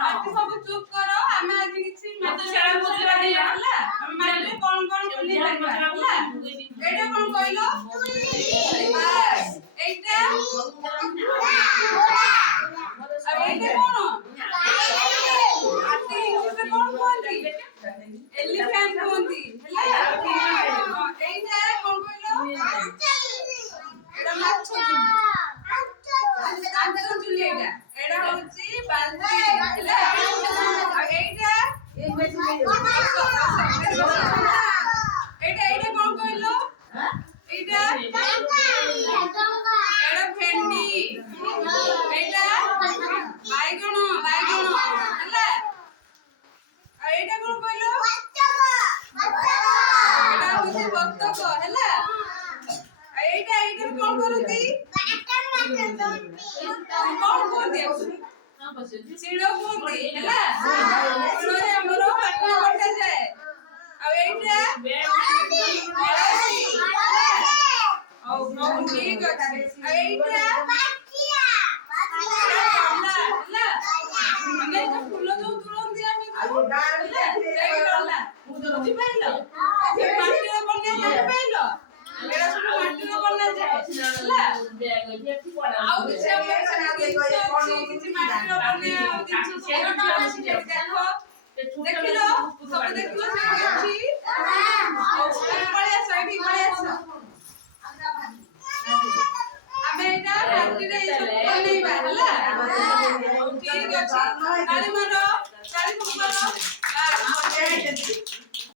ବାକି ସବୁ ଚୁପ କର ଆମେ ଆଜି କିଛି ମାଟି ଛଡା ବୁଝିବା ଦିଆ ହେଲା ଆମେ ମାଟିରେ କଣ କଣ ବୁଲି ପାରିବା ହେଲା ଏଇଟା କଣ କହିଲ ବାସ୍ ଏଇଟା ଆଉ ଏଇଟା କଣ ହାତୀ ଇଂଲିଶରେ କଣ କୁହନ୍ତି ଏଲିଫ୍ୟାଣ୍ଟ କୁହନ୍ତି ହେଲା ଏଇଟା କଣ କହିଲ ଏଇଟା ମାଛ ଆଞ୍ଚୁଲି ଏଇଟା ହଉଛି ବାଲ୍ଟି ହେଲା ଆଉ ଏଇଟା ଏଇଟା କଣ କହିଲ ଏଇଟା ଭେଣ୍ଡି ଏଇଟା ବାଇଗଣ ହେଲା ଆଉ ଏଇଟା କଣ କହିଲ ଏଇଟା ହଉଛି ବତକ ହେଲା ଆଉ ଏଇଟା କଣ କରନ୍ତି କଣ କୁହନ୍ତି ଶିଳ କୁହନ୍ତି ହେଲା ଶିଳରେ ଆମର ପାଟଣା ବଟାଯାଏ ଆଉ ଏଇଟା ଠିକ ଅଛି ଆଉ ଏଇଟା ଆମେ ଯୋଉ ଫୁଲ ଯୋଉ ତୁଳନ୍ତି ଆମେ ବୁଝିପାରିଲ ମାଟିର ବନା ଜାଣିପାରିଲ ଏଇଟା ସବୁ ମାଟିର ବନାଯାଏ ହେଲା ଆଉ କିଛି ଆମର ଅଛି କିଛି ମାଟିର ବନା ଜିନିଷ ଦେଖିଲ ସବୁ ଦେଖିଲ ସେଠି ଅଛି